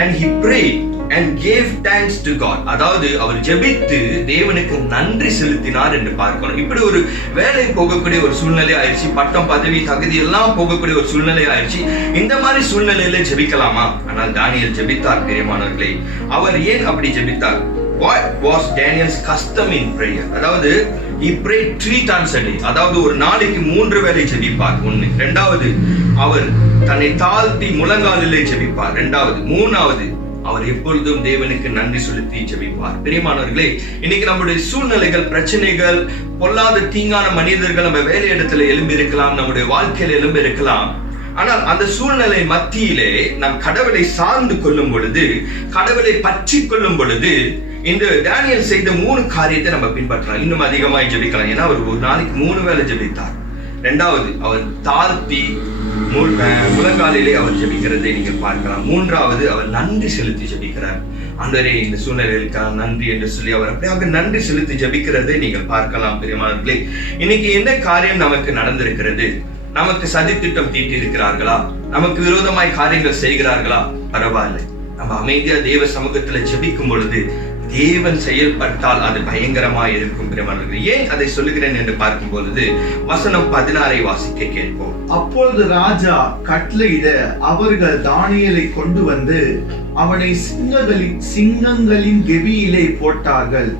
And he prayed and gave thanks to God. அதாவது அவர் ஜெபித்து தேவனுக்கு நன்றி செலுத்தினார் என்று பார்க்கணும். இப்படி ஒரு வேலை போகக்கூடிய ஒரு சூழ்நிலை ஆயிடுச்சு, பட்டம் பதவி தகுதி எல்லாம் போகக்கூடிய ஒரு சூழ்நிலை ஆயிடுச்சு. இந்த மாதிரி சூழ்நிலையில ஜெபிக்கலாமா? ஆனால் தானியேல் ஜெபித்தார். பிரியமானவர்களே, அவர் ஏன் அப்படி ஜெபித்தார்? What was Daniel's custom in prayer? அதாவது he prayed 3 times a day. அதாவது ஒரு நாளைக்கு 3 வேளை ஜெபிப்பார். ஒண்ணு. ரெண்டாவது, அவர் தன்னை தாழ்த்தி முழங்காலிலே ஜெபிப்பார். ரெண்டாவது. மூணாவது, அவர் எப்பொழுதும் தேவனுக்கு நன்றி செலுத்தி ஜெபிப்பார். பிரியமானவர்களே, இன்னைக்கு நம்முடைய சூழ்நிலைகள், பிரச்சனைகள், பொல்லாத தீங்கான மனிதர்கள் நம்ம வேலை இடத்துல எழும்பி இருக்கலாம், நம்முடைய வாழ்க்கையில எழும்பி இருக்கலாம். ஆனால் அந்த சூழ்நிலை மத்தியிலே நாம் கடவுளை சார்ந்து கொள்ளும் பொழுது, கடவுளை பற்றி கொள்ளும் பொழுது, இந்த டேனியல் செய்த 3 காரியத்தை நம்ம பின்பற்றலாம். இன்னும் அதிகமாக ஜெபிக்கலாம். ஏன்னா அவர் ஒரு நாளைக்கு 3 வேளை ஜெபித்தார். 2வது, அவர் தாழ்த்தி முழங்காலிலே அவர் ஜெபிக்கிறதை நீங்க பார்க்கலாம். 3வது, அவர் நன்றி செலுத்தி ஜெபிக்கிறார். ஆண்டவரே, இந்த சூழ்நிலைக்காக நன்றி என்று சொல்லி அவர் அப்படியாக நன்றி செலுத்தி ஜெபிக்கிறதை நீங்கள் பார்க்கலாம். பிரியமானவர்களே, இன்னைக்கு என்ன காரியம் நமக்கு நடந்திருக்கிறது? நமக்கு சதித்திட்டம் தீட்டி இருக்கிறார்களா? நமக்கு விரோதமாய் காரியங்கள் செய்கிறார்களா? பரவாயில்லை, நம்ம அமைதியா தேவ சமூகத்துல ஜெபிக்கும் பொழுது தேவன் செயல்பட்டால் அது பயங்கரமாய் இருக்கும். பிரியமானவர்களே, ஏன் அதை சொல்லுகிறேன் என்று பார்க்கும் பொழுது வசனம் 16 வாசிக்க கேட்போம். அப்பொழுது ராஜா கட்டளையிட அவர்கள் தானியேலை கொண்டு வந்து அவனை சிங்கங்களின் கெபியிலே போட்டார்கள்.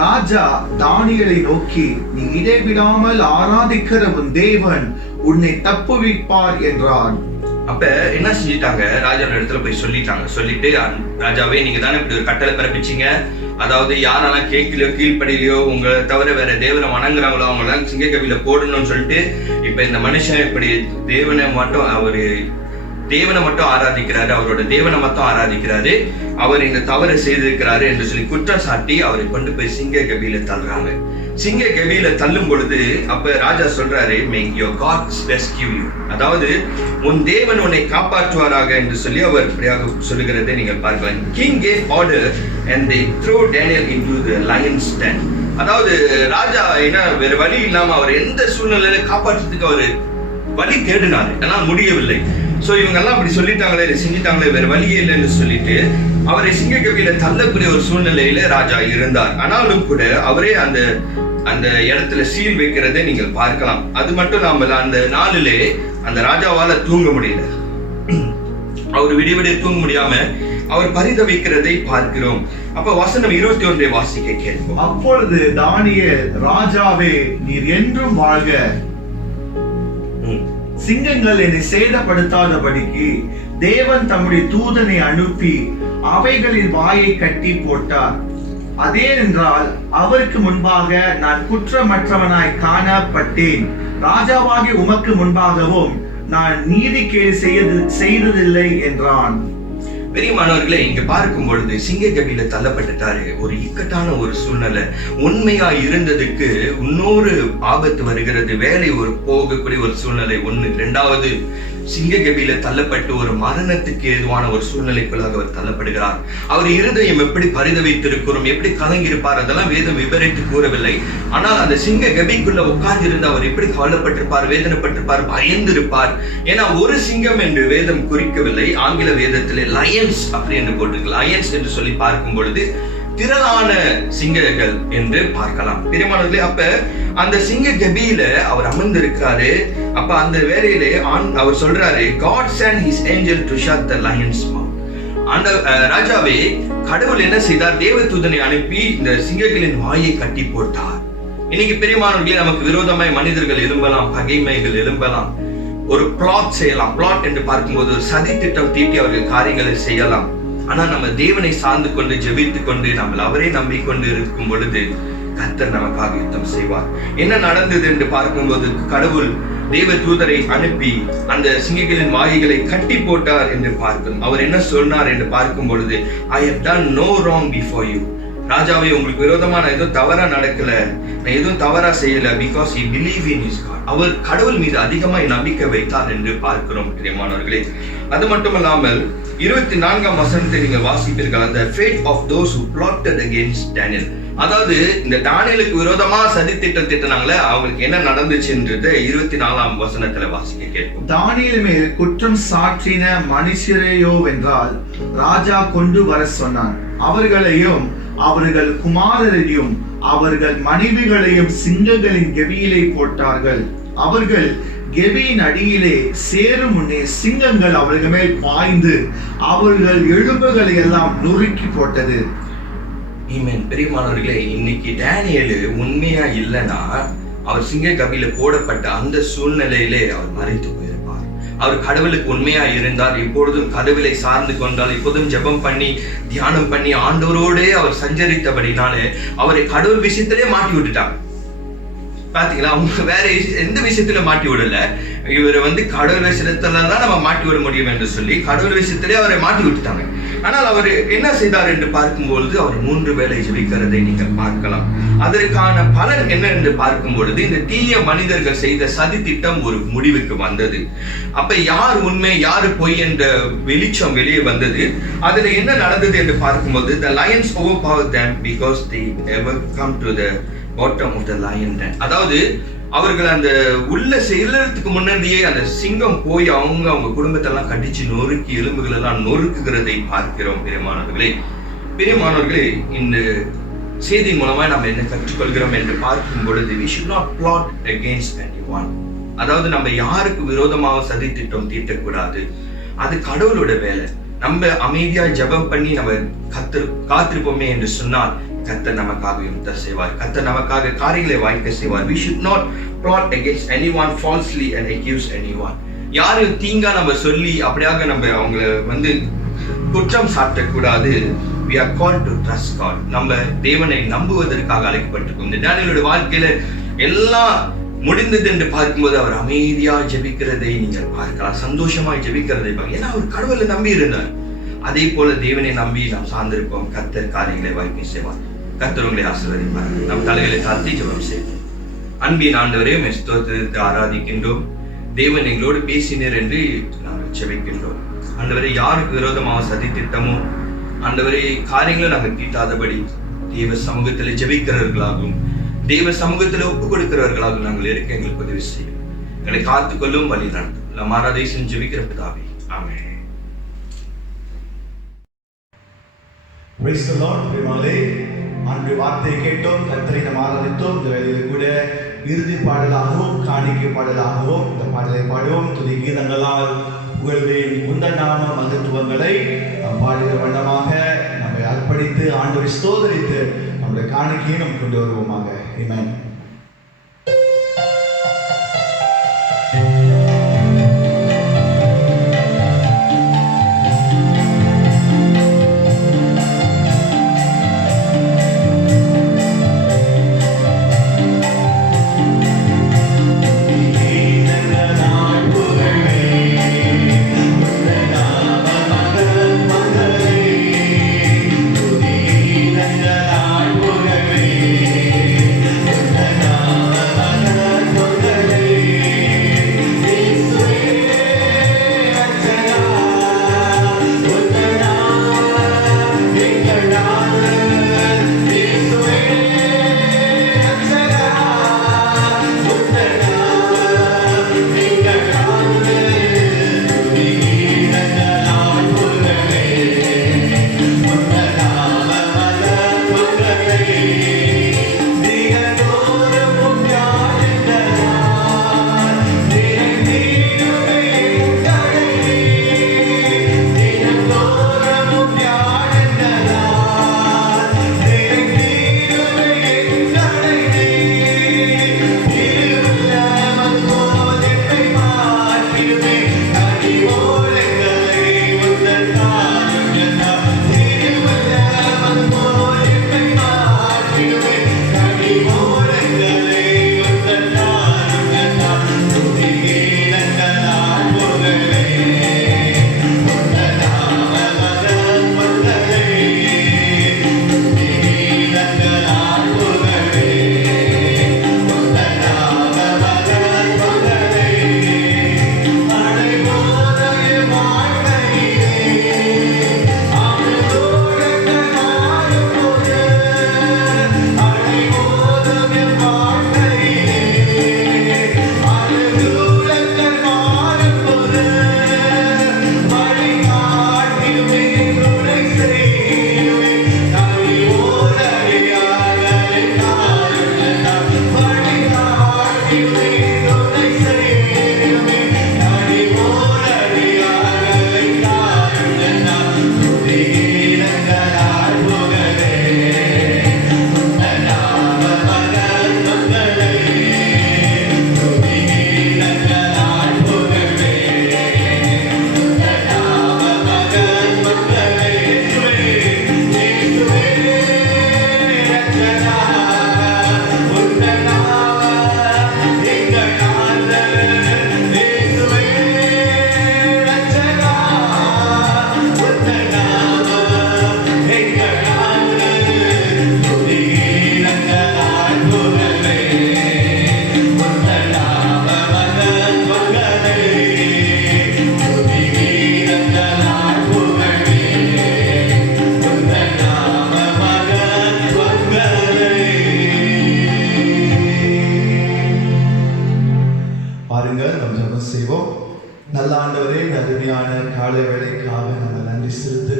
ராஜா தானியேலை நோக்கி, நீ இடைவிடாமல் ஆராதிக்கிற உன் தேவன் உன்னை தப்புவிப்பார் என்றான். அப்ப என்ன செஞ்சிட்டாங்க? ராஜாவோட இடத்துல போய் சொல்லிட்டு, ராஜாவே, நீங்க தானே இப்படி ஒரு கட்டளை பிறப்பிச்சீங்க, அதாவது யாரெல்லாம் கேட்கலையோ கீழ்ப்படியிலையோ உங்களை தவிர வேற தேவனை வணங்குறாங்களோ அவங்களாம் சிங்க கவியில போடணும்னு சொல்லிட்டு, இப்ப இந்த மனுஷன் இப்படி தேவனை மட்டும் ஆராதிக்கிறாரு, அவரோட தேவனை மட்டும் ஆராதிக்கிறாரு, அவர் இந்த தவறு செய்திருக்கிறாரு என்று சொல்லி குற்றம் சாட்டி அவரை கொண்டு போய் சிங்க கபியில தள்ளுறாங்க. சிங்க கபியில தள்ளும் பொழுது அப்ப ராஜா சொல்றாரு, "May your gods rescue you." அதாவது உன் தேவன் உன்னை காப்பாற்றுவாராக என்று சொல்லி அவர் இப்படியாக சொல்லுகிறதை நீங்கள் பார்க்கலாம். King gave order and they threw Daniel into the lion's den. அதாவது ராஜா என்ன வேற வழி இல்லாம அவர் எந்த சூழ்நிலையில காப்பாற்றுறதுக்கு அவர் வழி தேடினாரு, ஆனால் முடியவில்லை. சோ இவங்க எல்லாம் அப்படி சொல்லிட்டாங்களே, செஞ்சிட்டாங்களே, வேற வழியே இல்லைன்னு சொல்லிட்டு அவரை சிங்க கபியில தள்ளக்கூடிய ஒரு சூழ்நிலையில ராஜா இருந்தார். ஆனாலும் கூட அவரே அந்த இடத்துல சீல் வைக்கிறதை நீங்கள் பார்க்கலாம். அது மட்டும் இல்லாமல் அந்த நாளிலே அந்த ராஜாவால தூங்க முடியல. அவர் விடிய தூங்க முடியாம அவர் பரிதவிக்கிறதை பார்க்கிறோம். அப்ப வசனம் 21 வாசிக்க கேட்போம். அப்பொழுது தானியேல், ராஜாவே, நீர் என்றும் வாழ்க, சிங்கங்கள் என்னை சேதப்படுத்தாதபடிக்கு தேவன் தம்முடைய தூதனை அனுப்பி அவைகளின் வாயை கட்டி போட்டார். அதே என்றால் அவருக்கு முன்பாக நான் குற்றமற்றவனாய் காணப்பட்டேன். ராஜாவாகிய உமக்கு முன்பாகவும் நான் நீதிக்கேடு செய்ததில்லை என்றான். பெரியமானவர்களே, இங்க பார்க்கும் பொழுது சிங்க கபியில தள்ளப்பட்டுட்டாரு. ஒரு இக்கட்டான ஒரு சூழ்நிலை. உண்மையா இருந்ததுக்கு இன்னொரு ஆபத்து வருகிறது. வேலை ஒரு போகக்கூடிய ஒரு சூழ்நிலை ஒண்ணு. 2வது, சிங்க கபியில தள்ளப்பட்டு ஒரு மரணத்துக்கு ஏதுவான ஒரு சூழ்நிலைக்குள்ளாக அவர் தள்ளப்படுகிறார். அவர் இருதயம் எப்படி பரிதவித்திருக்கிறோம், எப்படி கலங்கி இருப்பார், அதெல்லாம் வேதம் விவரித்து கூறவில்லை. ஆனால் அந்த சிங்க கபிக்குள்ள உட்கார்ந்து இருந்து அவர் எப்படி கவலைப்பட்டிருப்பார், வேதனைப்பட்டிருப்பார், பயந்திருப்பார். ஏன்னா ஒரு சிங்கம் என்று வேதம் குறிக்கவில்லை. ஆங்கில வேதத்திலே லயன்ஸ் அப்படி என்று போட்டிருக்கு. லயன்ஸ் என்று சொல்லி பார்க்கும் பொழுது திரளான சிங்கங்கள் என்று பார்க்கலாம். பிரியமானவர்களே, அப்ப அந்த சிங்க கபியில அவர் அமர்ந்திருக்கிறாரு. அப்ப அந்த வேளையிலே அவர் சொல்றாரு, God sent his angel to shut the lion's mouth. அந்த ராஜாவே, கடவுள் என்ன செய்தார்? தேவதூதனை அனுப்பி இந்த சிங்கங்களின் வாயை கட்டி போட்டார். இன்னைக்கு பிரியமானவர்களே, நமக்கு விரோதமாய் மனிதர்கள் எழும்பலாம், பகைமைகள் எழும்பலாம், ஒரு பிளாட் செய்யலாம். பிளாட் என்று பார்க்கும்போது ஒரு சதி திட்டம் தீட்டி அவர்கள் காரியங்களை செய்யலாம். ஆனா நம்ம தேவனை சார்ந்து கொண்டு ஜெபித்துக் கொண்டு நம்ம அவரே நம்பிக்கொண்டு இருக்கும் பொழுது கர்த்தர் நமக்காக யுத்தம் செய்வார். என்ன நடந்தது என்று பார்க்கும்போது கடவுள் தேவ தூதரை அனுப்பி அந்த சிங்கங்களின் வாய்களை கட்டி போட்டார் என்று பார்க்கிறோம். அவர் என்ன சொன்னார் என்று பார்க்கும் பொழுது, I have done no wrong before you. ராஜாவே, உங்களுக்கு விரோதமா நான் எதுவும் தவறா நடக்கல, நான் எதுவும் தவறா செய்யல. because he believe in his God. அவர் கடவுள் மீது அதிகமாய் நம்பிக்கை வைத்தார் என்று பார்க்கிறோம். பிரியமானவர்களே, அது மட்டுமல்லாமல் 24ஆம் வசனத்தை நீங்கள் வாசிப்பீர்கள். அந்த fate of those who plotted against Daniel. அதாவது இந்த தானியேலுக்கு விரோதமா சதி திட்டம் திட்டினாங்களே, அவங்களுக்கு என்ன நடந்துச்சுன்றது 24ஆம் வசனத்துல வாசிக்க கேட்போம். தானியேல் மேல் குற்றம் சாற்றின மனுஷரையோ வென்றால் ராஜா கொண்டு வர சொன்னான். அவர்களையும் அவர்கள் குமாரரையும் அவர்கள் மனைவிகளையும் சிங்கங்களின் கெபியிலே போட்டார்கள். அவர்கள் கெபியின் அடியிலே சேரும் முன்னே சிங்கங்கள் அவர்கள் மேல் பாய்ந்து அவர்கள் எலும்புகளை எல்லாம் நொறுக்கி போட்டது. பெரியமானவர்களே, இன்னைக்கு டேனியேல் உண்மையா இல்லைன்னா அவர் சிங்க கபியில போடப்பட்ட அந்த சூழ்நிலையிலே அவர் மறைத்து போயிருப்பார். அவர் கடவுளுக்கு உண்மையா இருந்தார், எப்பொழுதும் கடவுளை சார்ந்து கொண்டால், எப்போதும் ஜெபம் பண்ணி தியானம் பண்ணி ஆண்டவரோடே அவர் சஞ்சரித்தபடினாலே அவரை கடவுள் விஷயத்திலே மாட்டி விட்டுட்டாங்க. பாத்தீங்களா? அவங்க வேற எந்த விஷயத்துல மாட்டி விடல, இவரை கடவுள் விஷயத்துல தான் நம்ம மாட்டி விட முடியும் என்று சொல்லி கடவுள் விஷயத்திலே அவரை மாட்டி விட்டுட்டாங்க. ஆனால் அவர் என்ன செய்தார் என்று பார்க்கும்பொழுது அவர் 3 வேளை ஜெபிக்கிறதை நீங்கள் பார்க்கலாம். அதற்கான பலன் என்ன என்று பார்க்கும் பொழுது இந்த தீய மனிதர்கள் செய்த சதி திட்டம் ஒரு முடிவுக்கு வந்தது. அப்ப யார் உண்மை யார் பொய் என்ற வெளிச்சம் வெளியே வந்தது. அதுல என்ன நடந்தது என்று பார்க்கும்போது the lions overpowered them because they ever come to the bottom of the lion den. அதாவது அவர்கள் அந்த உள்ள செல்லறதுக்கு முன்னாடியே அந்த சிங்கம் போய் அவங்க குடும்பத்தெல்லாம் கடிச்சு நொறுக்கி எலும்புகள் எல்லாம் நொறுக்குகிறதை பார்க்கிறோம். பிரியமானவர்களே, இந்த செய்தி மூலமா நம்ம என்ன கற்றுக்கொள்கிறோம் என்று பார்க்கும் பொழுது we should not plot against anyone. அதாவது நம்ம யாருக்கு விரோதமாக சதி திட்டம் தீட்டக்கூடாது. அது கடவுளோட வேலை. நம்ம அமைதியா ஜெபம் பண்ணி நம்ம காத்திருப்போமே என்று சொன்னால் கர்த்தர் நமக்காக யுத்தம் செய்வார். கர்த்தர் நமக்காக காரியங்களை வாய்க்க செய்வார். We should not plot against anyone falsely and accuse anyone. யாரையும் தீங்கா நம்ம சொல்லி அப்படியாக நம்ம அவங்களை குற்றம் சாட்டக்கூடாது. We are called to trust God. நம்ம தேவனை நம்புவதற்காக அழைக்கப்பட்டிருக்கோம். இந்த டேனியலோட வாழ்க்கையில எல்லாம் முடிந்தது என்று பார்க்கும்போது அவர் அமைதியா ஜெபிக்கிறதை நீங்கள் பார்க்கலாம். சந்தோஷமா ஜெபிக்கிறதை பார்க்க. ஏன்னா அவர் கடவுளை நம்பி இருந்தார். அதே போல தேவனை நம்பி நாம் சார்ந்திருப்போம். கர்த்தர் காரியங்களை வாய்ப்பு செய்வார். கர்த்தர் உங்களை ஆசீர்வதிப்பார். நம் தலைகளை தாழ்த்தி ஜெபம் செய்வோம். அன்பின் ஆண்டவரே, உம்மை ஸ்தோத்திரித்து ஆராதிக்கின்றோம். தேவன் எங்களோடு பேசினர் என்று நாங்கள் ஜெபிக்கின்றோம். ஆண்டவரே, யாருக்கு விரோதமாக சதி திட்டமோ ஆண்டவரே காரியங்களை நாங்கள் தீட்டாதபடி தேவ சமூகத்தில் ஜெபிக்கிறவர்களாகவும் தேவ சமூகத்தில் ஒப்புக் கொடுக்கிறவர்களாகவும் நாங்கள் இருக்க எங்களுக்கு உதவி செய்யும். எங்களை காத்துக்கொள்ளும் வழி நடத்தும். நாம் ஆராதனை ஜெபிக்கிற பிதாவே, ஆமென். Praise the Lord. பிரியமானவர்களே, ஆண்டவருடைய வார்த்தையை கேட்டோம், கர்த்தரை நாம் ஆராதித்தோம். இந்த வேளையில் கூட இறுதி பாடலாகவும் காணிக்கை பாடலாகவும் இந்த பாடலை பாடுவோம். துதி கீதங்களால் புகழ்வேன் உந்தன் நாம மகத்துவங்களை நாம் பாடுகிற வண்ணமாக நம்மை அர்ப்பணித்து ஆண்டவரை ஸ்தோத்திரித்து நம்முடைய காணிக்கையை நாம் கொண்டு வருவோமாக. ஆமென். Thank you.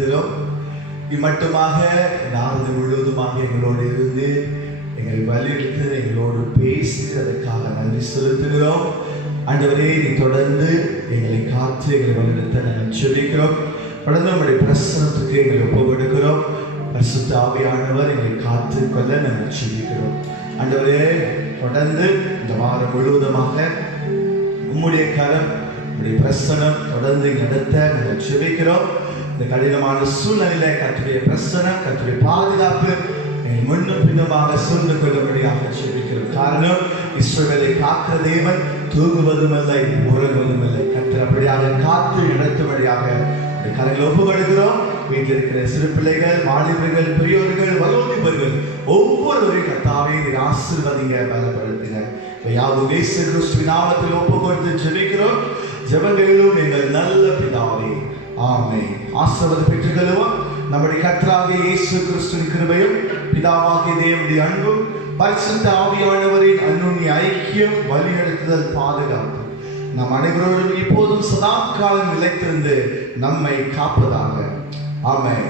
செலுத்துகிறோம். இம்மட்டுமாக நாடு முழுவதுமாக எங்களோடு இருந்து எங்களை வலியுறுத்தி எங்களோடு பேசுகிறதுக்காக நன்றி செலுத்துகிறோம். ஆண்டவரே, நீ தொடர்ந்து எங்களை காத்து எங்களை வலியுறுத்த நாங்கள் சொல்லிக்கிறோம். தொடர்ந்து நம்முடைய பிரசனத்துக்கு எங்களை ஒப்புக்கொடுக்கிறோம். பரிசுத்த ஆவியானவர் எங்களை காத்து கொள்ள நாங்கள் சொல்லிக்கிறோம். ஆண்டவரே, தொடர்ந்து இந்த வாரம் முழுவதுமாக உம்முடைய கரம், உம்முடைய பிரசனம் தொடர்ந்து நடத்த நாங்கள் சொல்லிக்கிறோம். இந்த கடினமான சூழ்நிலையில கர்த்தருடைய பிரசனம், கர்த்தருடைய பாதுகாப்பு முன்னும் பின்னுமாக சூழ்ந்து கொள்ளும்படியாக சொல்லிக்கிறோம். காரணம், இஸ்ரவேலை காக்கிற தேவன் தூங்குவதும் இல்லை, உறங்குவதும் இல்லை. கர்த்தர் அப்படியாக காத்து நடத்தும்படியாக கரையில் ஒப்புக்கொடுக்கிறோம். வீட்டில் இருக்கிற சிறு பிள்ளைகள், வாலிபர்கள், பெரியோர்கள், வயோதிபர்கள் ஒவ்வொருவரையும் கர்த்தாவே நீர் ஆசீர்வதிங்க, பலப்படுத்துங்க. யாவும் இயேசு கிறிஸ்துவின் நாமத்தில் ஒப்புக்கொடுத்து ஜெபிக்கிறோம். ஜெபங்களும் எங்கள் நல்ல பிதாவே, ஆமென். ஆசீர்வாதம் பெற்றுக்கொள்வோம். நம்முடைய கர்த்தராகிய இயேசு கிறிஸ்துவின் கிருபையும் பிதாவாகிய தேவனுடைய அன்பும் பரிசுத்த ஆவியானவரின் அன்னுடைய ஐக்கியம், வழிநடத்துதல், பாதுகாப்பு நம் அனைவரோடும் இப்போதும் சதா காலம் நிலைத்திருந்து நம்மை காப்பதாக. ஆமென்.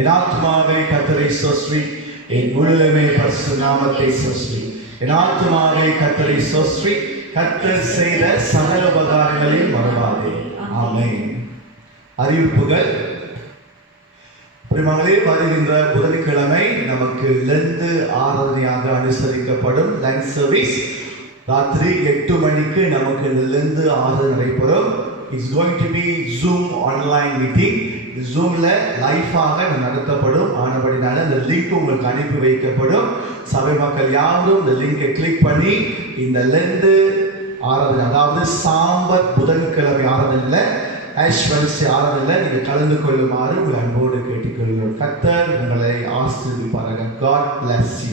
என் ஆத்மாவே கர்த்தரை ஸ்தோத்திரி, என் முழுமே பரிசுத்த நாமத்தை ஸ்தோத்திரி. என் ஆத்மாவே கர்த்தரை ஸ்தோத்திரி, கர்த்தர் செய்த சகல உபகாரங்களையும் மறவாதே. ஆமென். அறிவிப்புகள். பிரியமானவர்களே, வருகின்ற புதன்கிழமை நமக்கு லெந்து ஆராதனையாக அனுசரிக்கப்படும் லென்த் சர்வீஸ். ராத்திரி 8 மணிக்கு நமக்கு லெந்து ஆராதனை நடைபெறும். It's going to be Zoom online meeting. ஜூம்ல லைஃபாக நடத்தப்படும். ஆனபடினால இந்த லிங்க் உங்களுக்கு அனுப்பி வைக்கப்படும். சபை மக்கள் யாரும் இந்த லிங்கை கிளிக் பண்ணி இந்த லெந்து ஆராதனை, அதாவது சாம்பர் புதன்கிழமை ஆராதனையில், ஐஸ்வரிசி ஆராதனையில் நீங்கள் கலந்து கொள்ளுமாறு உங்கள் அன்போடு கேட்டுக்கொள்கிறோம். கர்த்தர் உங்களை ஆசீர்வதிப்பாராக. God bless you.